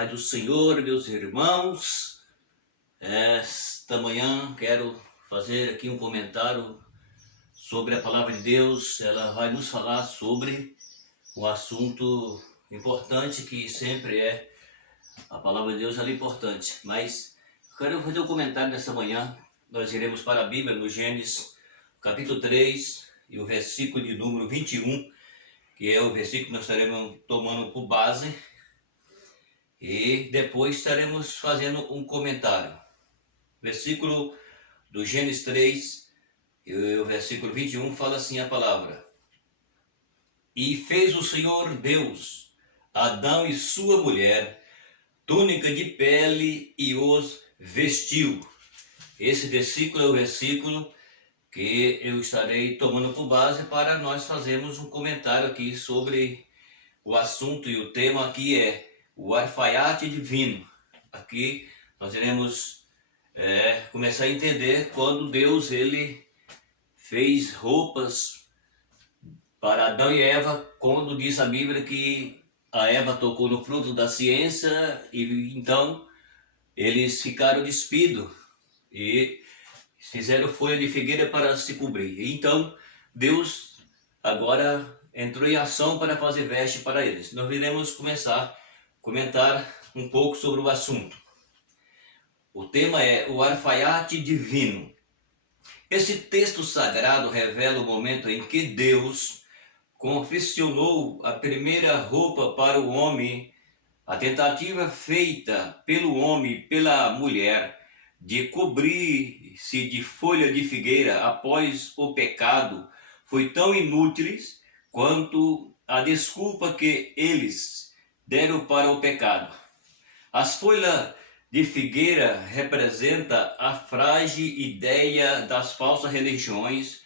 paz do Senhor, meus irmãos. Esta manhã quero fazer aqui um comentário sobre a palavra de Deus. Ela vai nos falar sobre um assunto importante que sempre é. A palavra de Deus ela é importante, mas quero fazer um comentário nessa manhã. Nós iremos para a Bíblia no Gênesis capítulo 3 e o versículo de número 21, que é o versículo que nós estaremos tomando por base. E depois estaremos fazendo um comentário. Versículo do Gênesis 3, e o versículo 21 fala assim a palavra: E fez o Senhor Deus Adão e sua mulher túnica de pele e os vestiu. Esse versículo é o versículo que eu estarei tomando por base para nós fazermos um comentário aqui sobre o assunto, e o tema aqui é o alfaiate divino. Aqui nós iremos começar a entender quando Deus ele fez roupas para Adão e Eva, quando diz a Bíblia que a Eva tocou no fruto da ciência e então eles ficaram despidos e fizeram folha de figueira para se cobrir. Então Deus agora entrou em ação para fazer veste para eles. Nós iremos começar a comentar um pouco sobre o assunto. O tema é o alfaiate divino. Esse texto sagrado revela o momento em que Deus confeccionou a primeira roupa para o homem. A tentativa feita pelo homem e pela mulher de cobrir-se de folha de figueira após o pecado foi tão inútil quanto a desculpa que eles deram para o pecado. As folhas de figueira representam a frágil ideia das falsas religiões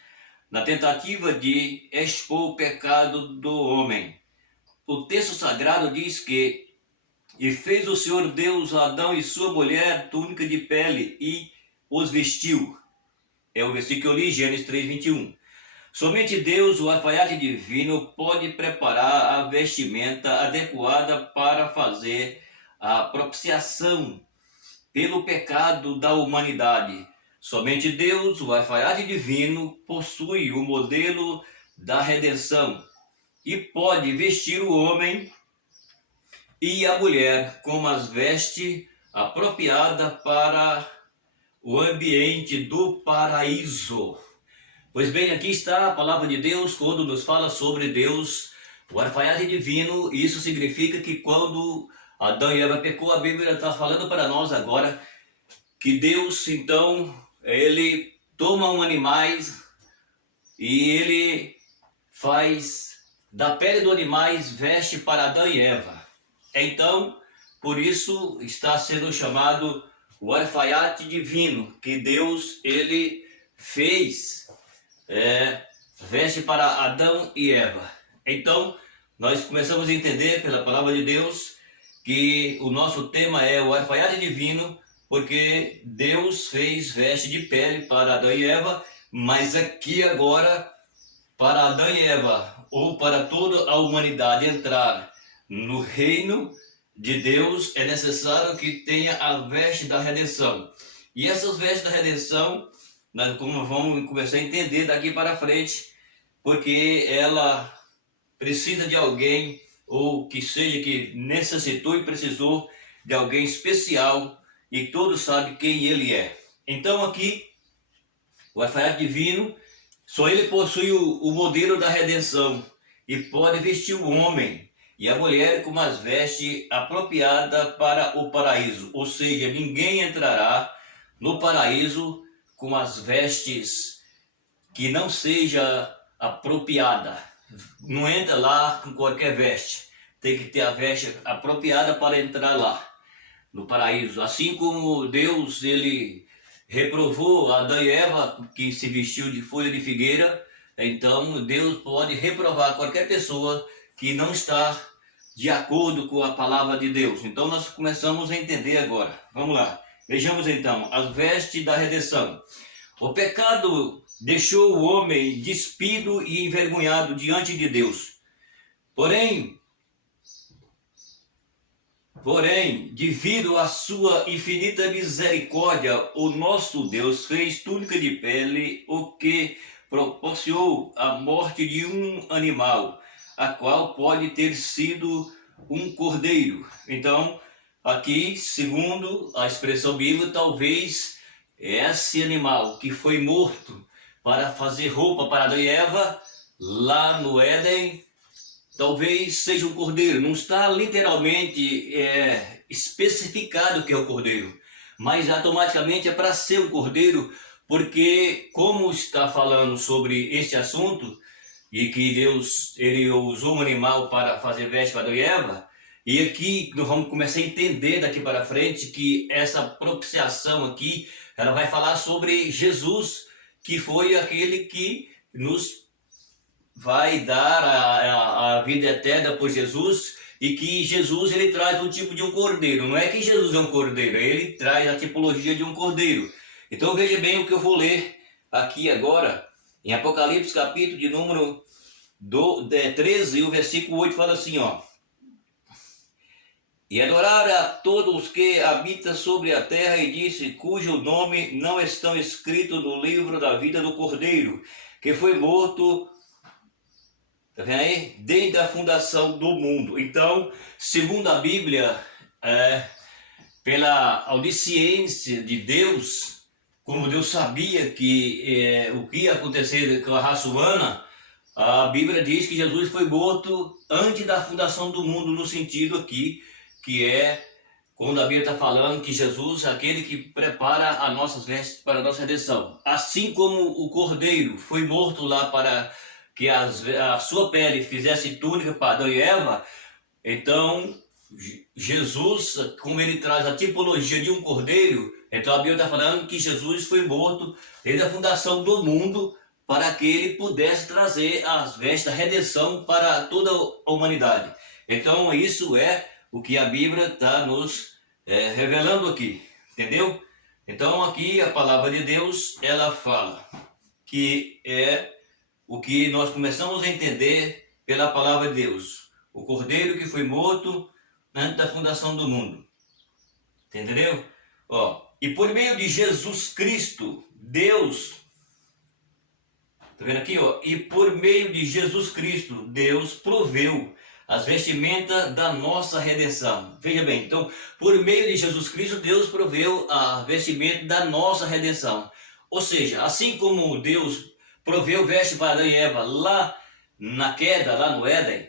na tentativa de expor o pecado do homem. O texto sagrado diz que e fez o Senhor Deus Adão e sua mulher túnica de pele e os vestiu. É o versículo que eu li, Gênesis 3:21. Somente Deus, o alfaiate divino, pode preparar a vestimenta adequada para fazer a propiciação pelo pecado da humanidade. Somente Deus, o alfaiate divino, possui o modelo da redenção e pode vestir o homem e a mulher com as vestes apropriadas para o ambiente do paraíso. Pois bem, aqui está a palavra de Deus quando nos fala sobre Deus, o alfaiate divino. Isso significa que quando Adão e Eva pecou, a Bíblia está falando para nós agora que Deus, então, ele toma um animal e ele faz da pele do animal veste para Adão e Eva. Então, por isso está sendo chamado o alfaiate divino, que Deus ele fez veste para Adão e Eva. Então, nós começamos a entender pela palavra de Deus que o nosso tema é o alfaiate divino, porque Deus fez veste de pele para Adão e Eva, mas aqui agora, para Adão e Eva, ou para toda a humanidade entrar no reino de Deus, é necessário que tenha a veste da redenção. E essas vestes da redenção, nós vamos começar a entender daqui para frente, porque ela precisa de alguém, ou que seja que necessitou e precisou de alguém especial, e todos sabem quem ele é. Então aqui, o alfaiate divino, só ele possui o modelo da redenção, e pode vestir o homem e a mulher com as vestes apropriadas para o paraíso. Ou seja, ninguém entrará no paraíso com as vestes que não seja apropriada. Não entra lá com qualquer veste. Tem que ter a veste apropriada para entrar lá no paraíso. Assim como Deus ele reprovou Adão e Eva que se vestiu de folha de figueira, então Deus pode reprovar qualquer pessoa que não está de acordo com a palavra de Deus. Então nós começamos a entender agora. Vamos lá. Vejamos então as vestes da redenção. O pecado deixou o homem despido e envergonhado diante de Deus. Porém, Porém, devido à sua infinita misericórdia, o nosso Deus fez túnica de pele, o que proporcionou a morte de um animal, a qual pode ter sido um cordeiro. Então, aqui, segundo a expressão bíblica, talvez esse animal que foi morto para fazer roupa para Adão e Eva, lá no Éden, talvez seja um cordeiro. Não está literalmente especificado o que é o cordeiro, mas automaticamente é para ser um cordeiro, porque como está falando sobre este assunto, e que Deus ele usou um animal para fazer veste para Adão e Eva, e aqui nós vamos começar a entender daqui para frente que essa propiciação aqui, ela vai falar sobre Jesus, que foi aquele que nos vai dar a vida eterna por Jesus, e que Jesus ele traz um tipo de um cordeiro. Não é que Jesus é um cordeiro, ele traz a tipologia de um cordeiro. Então veja bem o que eu vou ler aqui agora, em Apocalipse capítulo de número 13, e o versículo 8 fala assim, ó: e adorar a todos que habitam sobre a terra, e disse, cujo nome não estão escritos no livro da vida do Cordeiro, que foi morto, tá vendo aí? Desde a fundação do mundo. Então, segundo a Bíblia, pela onisciência de Deus, como Deus sabia que o que ia acontecer com a raça humana, a Bíblia diz que Jesus foi morto antes da fundação do mundo, no sentido aqui, que é quando a Bíblia está falando que Jesus é aquele que prepara as nossas vestes para a nossa redenção. Assim como o Cordeiro foi morto lá para que a sua pele fizesse túnica para Adão e Eva, então Jesus, como ele traz a tipologia de um cordeiro, então a Bíblia está falando que Jesus foi morto desde a fundação do mundo para que ele pudesse trazer as vestes da redenção para toda a humanidade. Então isso é o que a Bíblia está nos revelando aqui, entendeu? Então aqui a palavra de Deus, ela fala que é o que nós começamos a entender pela palavra de Deus. O cordeiro que foi morto antes da fundação do mundo. Entendeu? Ó, e por meio de Jesus Cristo, Deus, tá vendo aqui, ó? E por meio de Jesus Cristo, Deus proveu as vestimentas da nossa redenção. Veja bem, então, por meio de Jesus Cristo, Deus proveu a vestimenta da nossa redenção. Ou seja, assim como Deus proveu veste para Adão e Eva lá na queda, lá no Éden,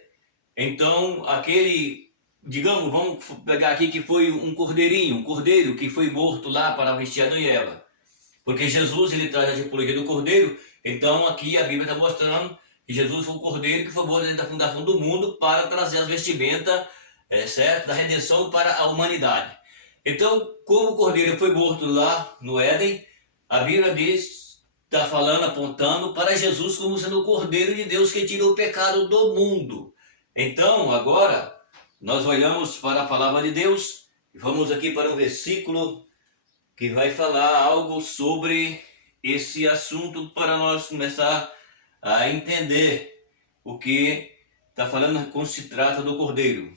então aquele, digamos, vamos pegar aqui que foi um cordeirinho, um cordeiro que foi morto lá para vestir Adão e Eva, porque Jesus ele traz a tipologia do cordeiro. Então aqui a Bíblia está mostrando que Jesus foi o cordeiro que foi morto desde a fundação do mundo para trazer as vestimentas, certo, da redenção para a humanidade. Então, como o cordeiro foi morto lá no Éden, a Bíblia diz, está falando, apontando para Jesus como sendo o Cordeiro de Deus que tirou o pecado do mundo. Então, agora, nós olhamos para a palavra de Deus e vamos aqui para um versículo que vai falar algo sobre esse assunto para nós começar a entender o que está falando quando se trata do Cordeiro.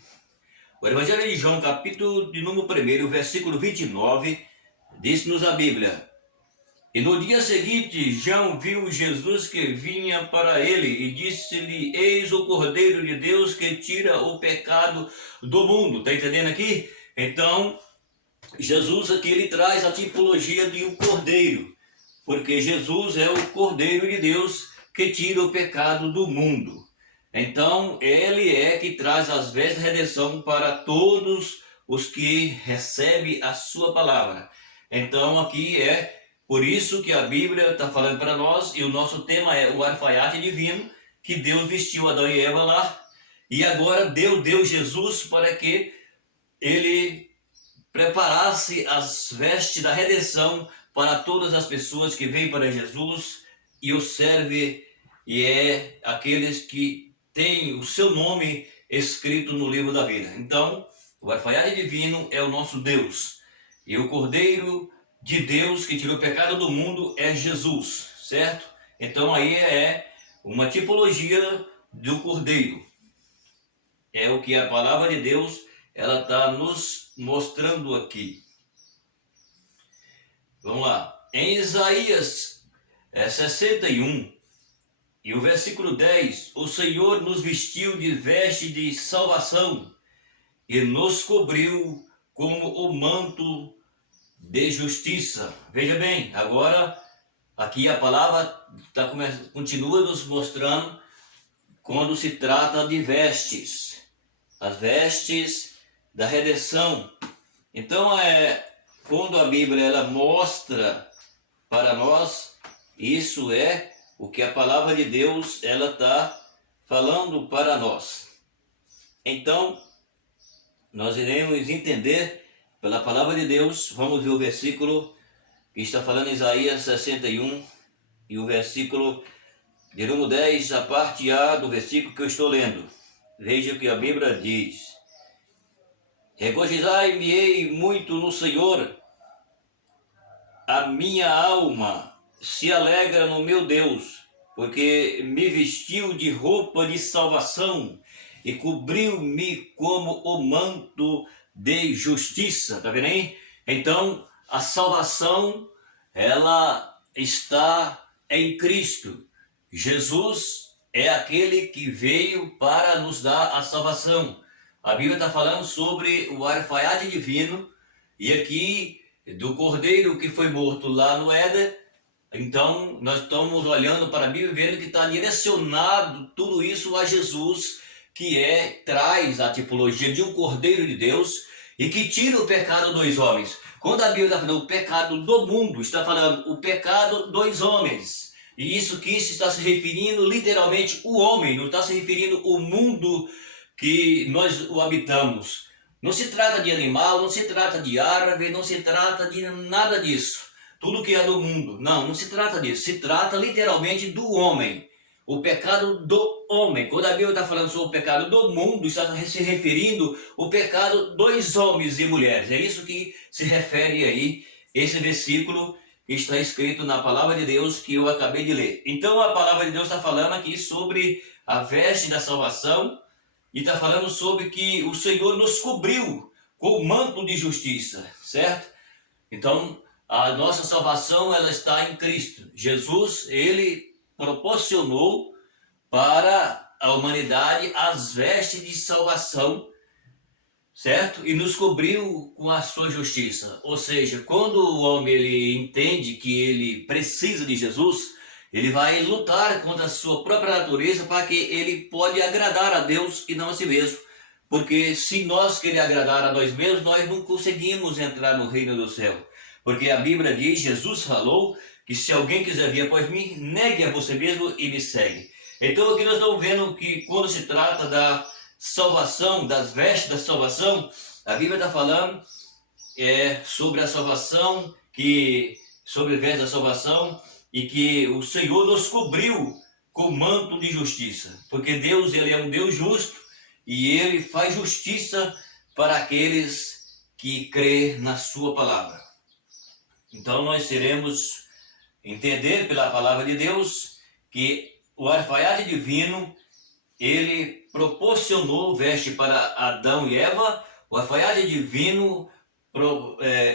O Evangelho de João, capítulo de número 1, versículo 29, diz-nos a Bíblia: e no dia seguinte, João viu Jesus que vinha para ele e disse-lhe, eis o Cordeiro de Deus que tira o pecado do mundo. Está entendendo aqui? Então, Jesus aqui ele traz a tipologia de um cordeiro, porque Jesus é o Cordeiro de Deus que tira o pecado do mundo. Então, ele é que traz as vestes da redenção para todos os que recebem a sua palavra. Então, aqui é por isso que a Bíblia está falando para nós, e o nosso tema é o alfaiate divino, que Deus vestiu Adão e Eva lá, e agora Deus deu Jesus para que ele preparasse as vestes da redenção para todas as pessoas que vêm para Jesus e o servem, e é aqueles que têm o seu nome escrito no livro da vida. Então, o alfaiate divino é o nosso Deus, e o Cordeiro de Deus que tirou o pecado do mundo é Jesus, certo? Então aí é uma tipologia do Cordeiro. É o que a palavra de Deus ela está nos mostrando aqui. Vamos lá. Em Isaías 61 e o versículo 10, o Senhor nos vestiu de veste de salvação e nos cobriu como o manto de justiça. Veja bem, agora aqui a palavra continua nos mostrando quando se trata de vestes, as vestes da redenção. Então, quando a Bíblia ela mostra para nós, isso é o que a palavra de Deus ela está falando para nós. Então, nós iremos entender pela palavra de Deus. Vamos ver o versículo que está falando em Isaías 61 e o versículo de número 10, a parte A do versículo que eu estou lendo. Veja o que a Bíblia diz: regozijai-me-ei muito no Senhor, a minha alma se alegra no meu Deus, porque me vestiu de roupa de salvação e cobriu-me como o manto de justiça. Tá vendo aí? Então, a salvação, ela está em Cristo. Jesus é aquele que veio para nos dar a salvação. A Bíblia está falando sobre o alfaiate divino, e aqui do cordeiro que foi morto lá no Éden. Então nós estamos olhando para a Bíblia, vendo que está direcionado tudo isso a Jesus, que traz a tipologia de um cordeiro de Deus e que tira o pecado dos homens. Quando a Bíblia está falando o pecado do mundo, está falando o pecado dos homens. E isso que isso está se referindo literalmente o homem, não está se referindo o mundo que nós o habitamos. Não se trata de animal, não se trata de árvore, não se trata de nada disso. Tudo que é do mundo. Não se trata disso. Se trata literalmente do homem. O pecado do homem. Quando a Bíblia está falando sobre o pecado do mundo, está se referindo ao pecado dos homens e mulheres. É isso que se refere aí, esse versículo que está escrito na palavra de Deus que eu acabei de ler. Então a palavra de Deus está falando aqui sobre a veste da salvação e está falando sobre que o Senhor nos cobriu com o manto de justiça, certo? Então a nossa salvação ela está em Cristo. Jesus, ele proporcionou para a humanidade as vestes de salvação, certo? E nos cobriu com a sua justiça. Ou seja, quando o homem ele entende que ele precisa de Jesus, ele vai lutar contra a sua própria natureza para que ele pode agradar a Deus e não a si mesmo. Porque se nós queremos agradar a nós mesmos, nós não conseguimos entrar no reino do céu. Porque a Bíblia diz, Jesus falou, que se alguém quiser vir após mim, negue a você mesmo e me segue. Então aqui nós estamos vendo que quando se trata da salvação, das vestes da salvação, a Bíblia está falando sobre a salvação, sobre a veste da salvação, e que o Senhor nos cobriu com manto de justiça. Porque Deus ele é um Deus justo e ele faz justiça para aqueles que crê na sua palavra. Então nós iremos entender pela palavra de Deus que o alfaiate divino, ele proporcionou veste para Adão e Eva. O alfaiate divino,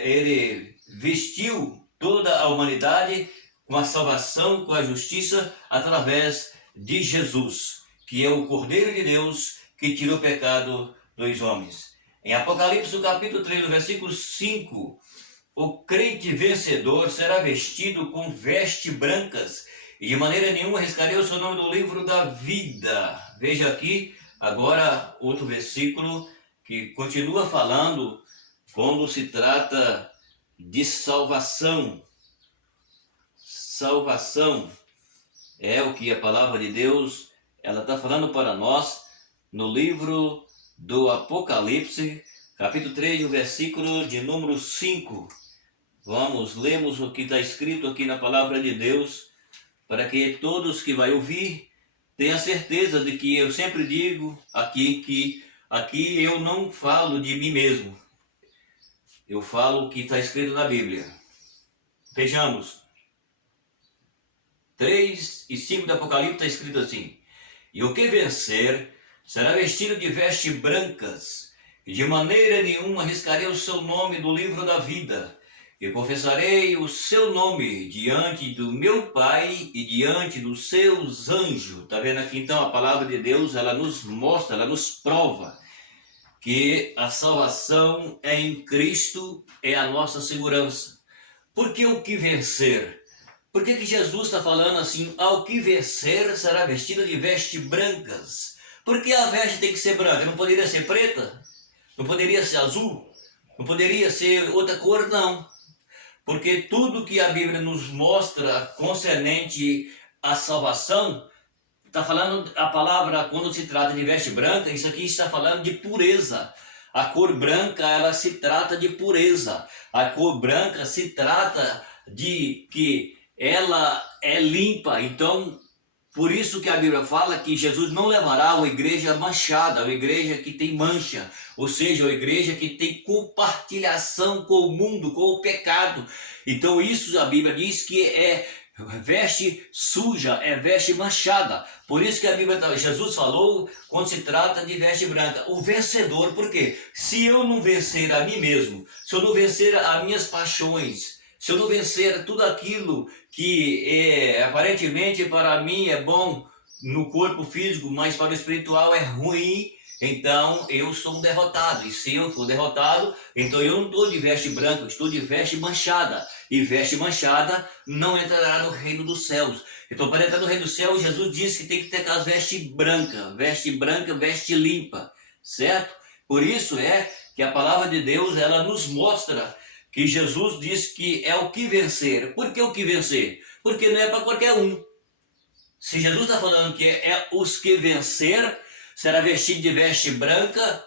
ele vestiu toda a humanidade com a salvação, com a justiça, através de Jesus, que é o Cordeiro de Deus que tirou o pecado dos homens. Em Apocalipse, no capítulo 3, no versículo 5, o crente vencedor será vestido com vestes brancas e de maneira nenhuma arriscaria o seu nome do livro da vida. Veja aqui agora outro versículo que continua falando quando se trata de salvação. Salvação é o que a palavra de Deus ela está falando para nós no livro do Apocalipse, capítulo 3, o versículo de número 5. Lemos o que está escrito aqui na palavra de Deus, para que todos que vai ouvir tenham certeza de que eu sempre digo aqui que aqui eu não falo de mim mesmo. Eu falo o que está escrito na Bíblia. Vejamos. 3 e 5 do Apocalipse está escrito assim: e o que vencer será vestido de vestes brancas, e de maneira nenhuma arriscarei o seu nome do livro da vida, e confessarei o seu nome diante do meu Pai e diante dos seus anjos. Está vendo aqui então a palavra de Deus, ela nos mostra, ela nos prova que a salvação é em Cristo, é a nossa segurança. Por que o que vencer? Por que Jesus está falando assim, ao que vencer será vestido de vestes brancas? Por que a veste tem que ser branca? Não poderia ser preta? Não poderia ser azul? Não poderia ser outra cor? Não. Porque tudo que a Bíblia nos mostra concernente à salvação, está falando a palavra, quando se trata de veste branca, isso aqui está falando de pureza. A cor branca, ela se trata de pureza. A cor branca se trata de que ela é limpa. Então, por isso que a Bíblia fala que Jesus não levará uma igreja manchada, uma igreja que tem mancha, ou seja, uma igreja que tem compartilhação com o mundo, com o pecado. Então isso a Bíblia diz que é veste suja, é veste manchada. Por isso que a Bíblia, Jesus falou quando se trata de veste branca, o vencedor. Por quê? Se eu não vencer a mim mesmo, se eu não vencer as minhas paixões, se eu não vencer tudo aquilo que aparentemente para mim é bom no corpo físico, mas para o espiritual é ruim, então eu sou um derrotado. E se eu for derrotado, então eu não estou de veste branca, eu estou de veste manchada. E veste manchada não entrará no reino dos céus. Então, para entrar no reino dos céus, Jesus disse que tem que ter aquelas vestes brancas, veste limpa, certo? Por isso é que a palavra de Deus, ela nos mostra que Jesus diz que é o que vencer. Por que o que vencer? Porque não é para qualquer um. Se Jesus está falando que é os que vencer, será vestido de veste branca,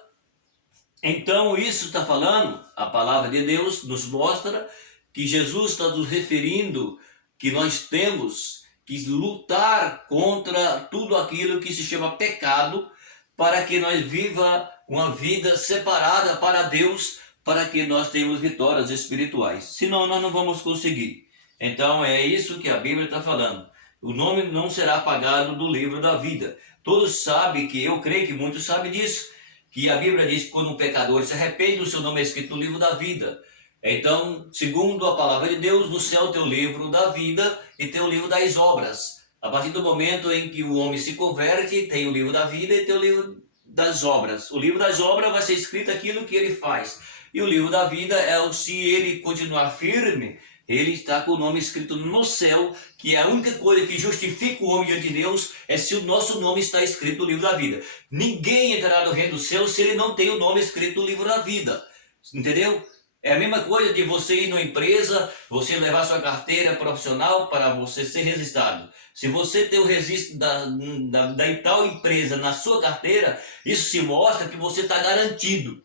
então isso está falando, a palavra de Deus nos mostra que Jesus está nos referindo que nós temos que lutar contra tudo aquilo que se chama pecado, para que nós viva uma vida separada para Deus, para que nós tenhamos vitórias espirituais. Senão nós não vamos conseguir. Então é isso que a Bíblia está falando. O nome não será apagado do livro da vida. Todos sabem que, eu creio que muitos sabem disso, que a Bíblia diz que quando um pecador se arrepende, o seu nome é escrito no livro da vida. Então, segundo a palavra de Deus, no céu tem o livro da vida e tem o livro das obras. A partir do momento em que o homem se converte, tem o livro da vida e tem o livro das obras. O livro das obras vai ser escrito aquilo que ele faz. E o livro da vida é o se ele continuar firme, ele está com o nome escrito no céu, que é a única coisa que justifica o homem diante de Deus é se o nosso nome está escrito no livro da vida. Ninguém entrará no reino do céu se ele não tem o nome escrito no livro da vida. Entendeu? É a mesma coisa de você ir numa empresa, você levar sua carteira profissional para você ser registrado. Se você tem o registro da tal empresa na sua carteira, isso se mostra que você está garantido.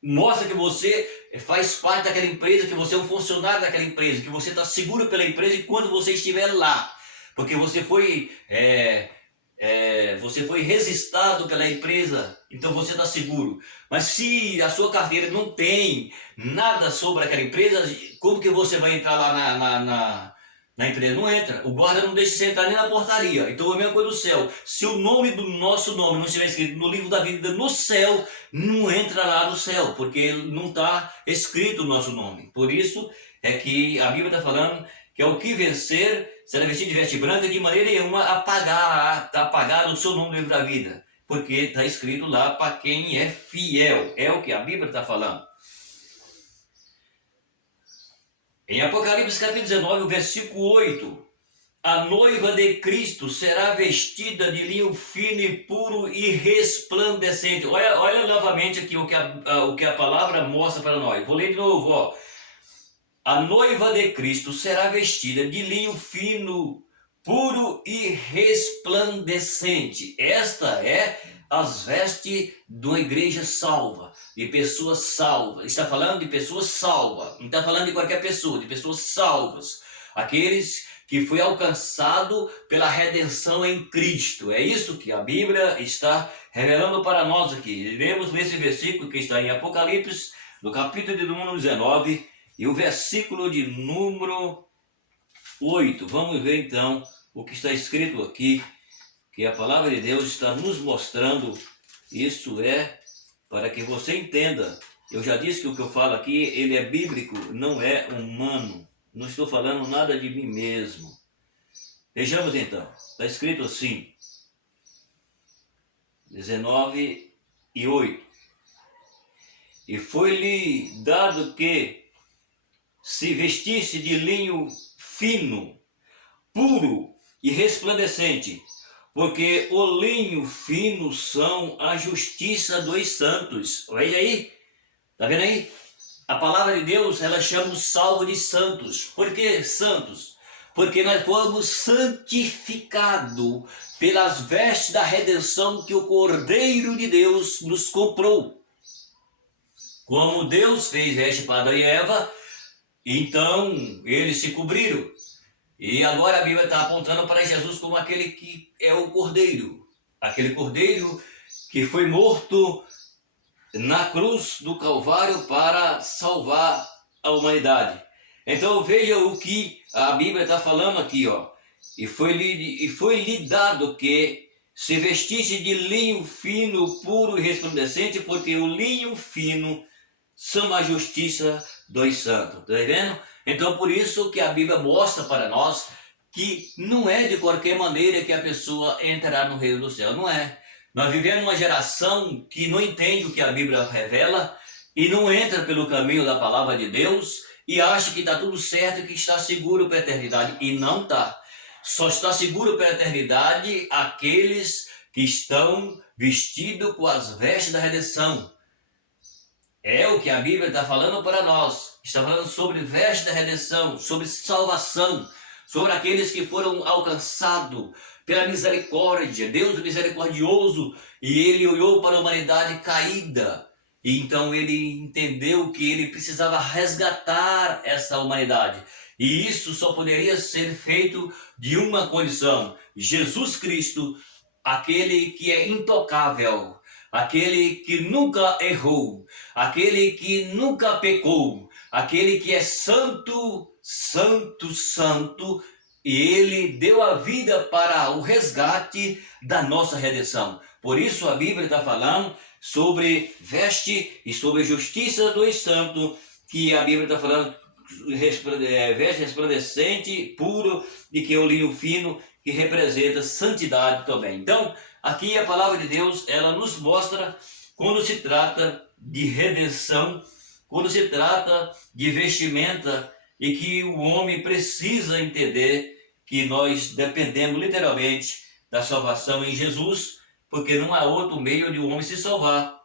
Mostra que você faz parte daquela empresa, que você é um funcionário daquela empresa, que você está seguro pela empresa enquanto você estiver lá. Porque você foi registrado pela empresa, então você está seguro. Mas se a sua carteira não tem nada sobre aquela empresa, como que você vai entrar lá na empresa? Não entra. O guarda não deixa você entrar nem na portaria. Então é a mesma coisa do céu. Se o nome do nosso nome não estiver escrito no livro da vida no céu, não entra lá no céu, porque não está escrito o nosso nome. Por isso é que a Bíblia está falando que é o que vencer será vestido de veste branca, de maneira nenhuma apagar o seu nome no livro da vida, porque está escrito lá para quem é fiel. É o que a Bíblia está falando. Em Apocalipse capítulo 19, o versículo 8, a noiva de Cristo será vestida de linho fino e puro e resplandecente. Olha novamente aqui o que a palavra mostra para nós. Vou ler de novo, ó. A noiva de Cristo será vestida de linho fino, puro e resplandecente. Esta é as vestes de uma igreja salva, de pessoas salvas. Está falando de pessoas salvas, não está falando de qualquer pessoa, de pessoas salvas. Aqueles que foi alcançado pela redenção em Cristo. É isso que a Bíblia está revelando para nós aqui. Iremos ler esse versículo que está em Apocalipse, no capítulo de número 19, e o versículo de número 8. Vamos ver então o que está escrito aqui, que a palavra de Deus está nos mostrando. Isso é para que você entenda. Eu já disse que o que eu falo aqui, ele é bíblico, não é humano. Não estou falando nada de mim mesmo. Vejamos então, está escrito assim, 19:8. E foi-lhe dado que se vestisse de linho fino, puro e resplandecente, porque o linho fino são a justiça dos santos. Veja aí, tá vendo aí? A palavra de Deus, ela chama o salvo de santos. Por que santos? Porque nós fomos santificados pelas vestes da redenção que o Cordeiro de Deus nos comprou. Como Deus fez veste para Adão e Eva, então eles se cobriram. E agora a Bíblia está apontando para Jesus como aquele que é o Cordeiro. Aquele Cordeiro que foi morto na cruz do Calvário para salvar a humanidade. Então veja o que a Bíblia está falando aqui, ó. E foi-lhe dado que se vestisse de linho fino, puro e resplandecente, porque o linho fino são a justiça dos santos. Está vendo? Então por isso que a Bíblia mostra para nós que não é de qualquer maneira que a pessoa entrará no reino do céu. Não é. Nós vivemos uma geração que não entende o que a Bíblia revela e não entra pelo caminho da palavra de Deus e acha que está tudo certo e que está seguro para a eternidade. E não está. Só está seguro para a eternidade aqueles que estão vestidos com as vestes da redenção. É o que a Bíblia está falando para nós. Está falando sobre vestes da redenção, sobre salvação, sobre aqueles que foram alcançados pela misericórdia, Deus misericordioso, e ele olhou para a humanidade caída, e então ele entendeu que ele precisava resgatar essa humanidade, e isso só poderia ser feito de uma condição: Jesus Cristo, aquele que é intocável, aquele que nunca errou, aquele que nunca pecou, aquele que é santo, santo, santo, e ele deu a vida para o resgate da nossa redenção. Por isso a Bíblia está falando sobre veste e sobre justiça dos santos, que a Bíblia está falando veste resplandecente, puro, e que é o linho fino, que representa santidade também. Então, aqui a palavra de Deus, ela nos mostra quando se trata de redenção, quando se trata de vestimenta, e que o homem precisa entender que nós dependemos literalmente da salvação em Jesus, porque não há outro meio de o homem se salvar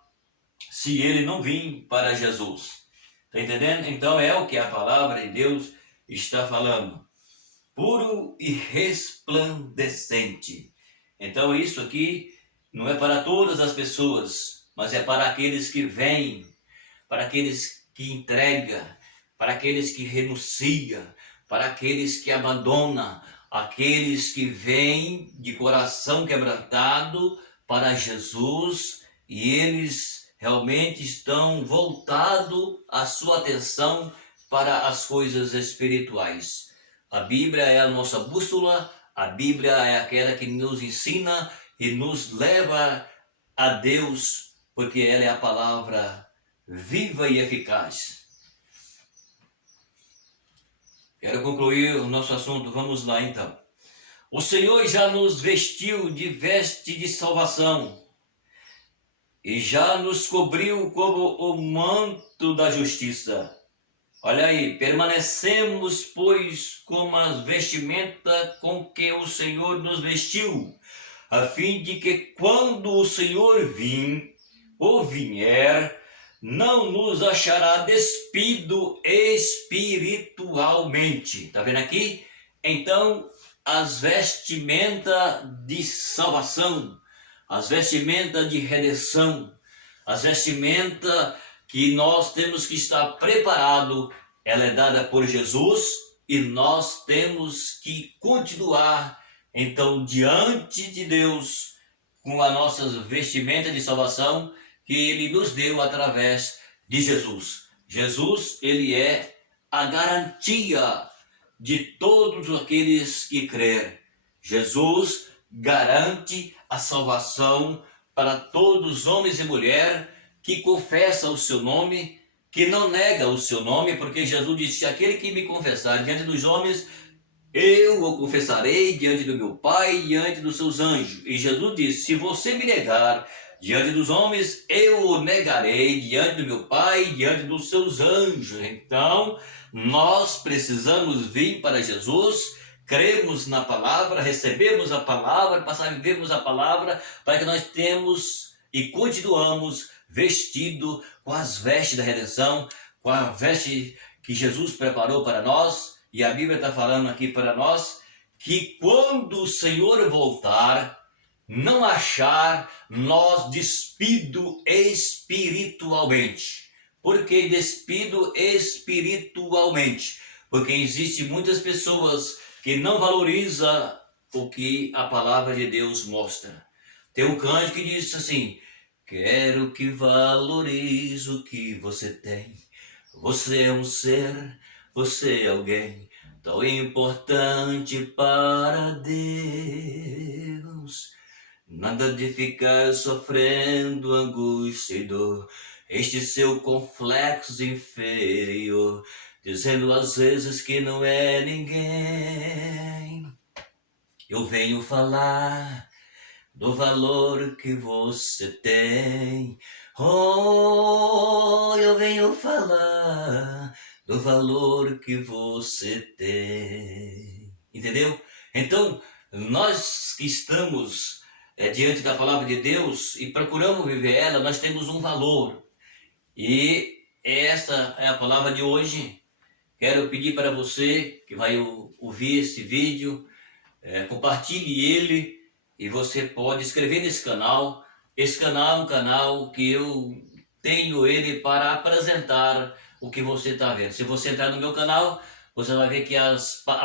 se ele não vir para Jesus. Está entendendo? Então é o que a palavra de Deus está falando. Puro e resplandecente. Então isso aqui não é para todas as pessoas, mas é para aqueles que vêm, para aqueles que entregam, para aqueles que renunciam, para aqueles que abandonam, aqueles que vêm de coração quebrantado para Jesus, e eles realmente estão voltados a sua atenção para as coisas espirituais. A Bíblia é a nossa bússola, a Bíblia é aquela que nos ensina e nos leva a Deus, porque ela é a palavra viva e eficaz. Quero concluir o nosso assunto, vamos lá então. O Senhor já nos vestiu de veste de salvação e já nos cobriu como o manto da justiça. Olha aí, permanecemos, pois, como as vestimentas com que o Senhor nos vestiu, a fim de que quando o Senhor vir ou vier, não nos achará despido espiritualmente. Está vendo aqui? Então, as vestimentas de salvação, as vestimentas de redenção, as vestimentas que nós temos que estar preparado, ela é dada por Jesus, e nós temos que continuar, então, diante de Deus, com as nossas vestimentas de salvação, que Ele nos deu através de Jesus. Jesus, Ele é a garantia de todos aqueles que crerem. Jesus garante a salvação para todos os homens e mulheres que confessa o seu nome, que não nega o seu nome, porque Jesus disse: aquele que me confessar diante dos homens, eu o confessarei diante do meu Pai e diante dos seus anjos. E Jesus disse: se você me negar diante dos homens, eu o negarei diante do meu Pai e diante dos seus anjos. Então, nós precisamos vir para Jesus, cremos na palavra, recebemos a palavra, passar a vivermos a palavra, para que nós temos e continuamos vestido com as vestes da redenção, com a veste que Jesus preparou para nós. E a Bíblia está falando aqui para nós que quando o Senhor voltar, não achar nós despido espiritualmente. Por que despido espiritualmente? Porque existem muitas pessoas que não valorizam o que a palavra de Deus mostra. Tem um cântico que diz assim: quero que valorize o que você tem. Você é um ser, você é alguém tão importante para Deus. Nada de ficar sofrendo angústia e dor, este seu complexo inferior, dizendo às vezes que não é ninguém. Eu venho falar do valor que você tem. Oh, eu venho falar do valor que você tem. Entendeu? Então, nós que estamos diante da palavra de Deus e procuramos viver ela, nós temos um valor. E essa é a palavra de hoje. Quero pedir para você que vai ouvir esse vídeo, compartilhe ele, e você pode inscrever nesse canal. Esse canal é um canal que eu tenho ele para apresentar o que você está vendo. Se você entrar no meu canal, você vai ver que a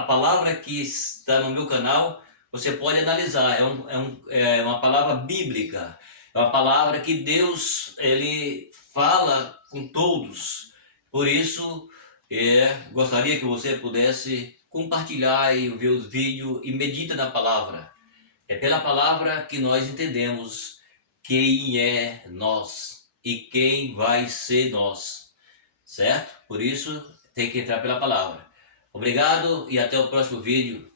palavra que está no meu canal, você pode analisar. É uma palavra bíblica. É uma palavra que Deus ele fala com todos. Por isso, gostaria que você pudesse compartilhar e ver os vídeos e medita na palavra. É pela palavra que nós entendemos quem é nós e quem vai ser nós, certo? Por isso, tem que entrar pela palavra. Obrigado e até o próximo vídeo.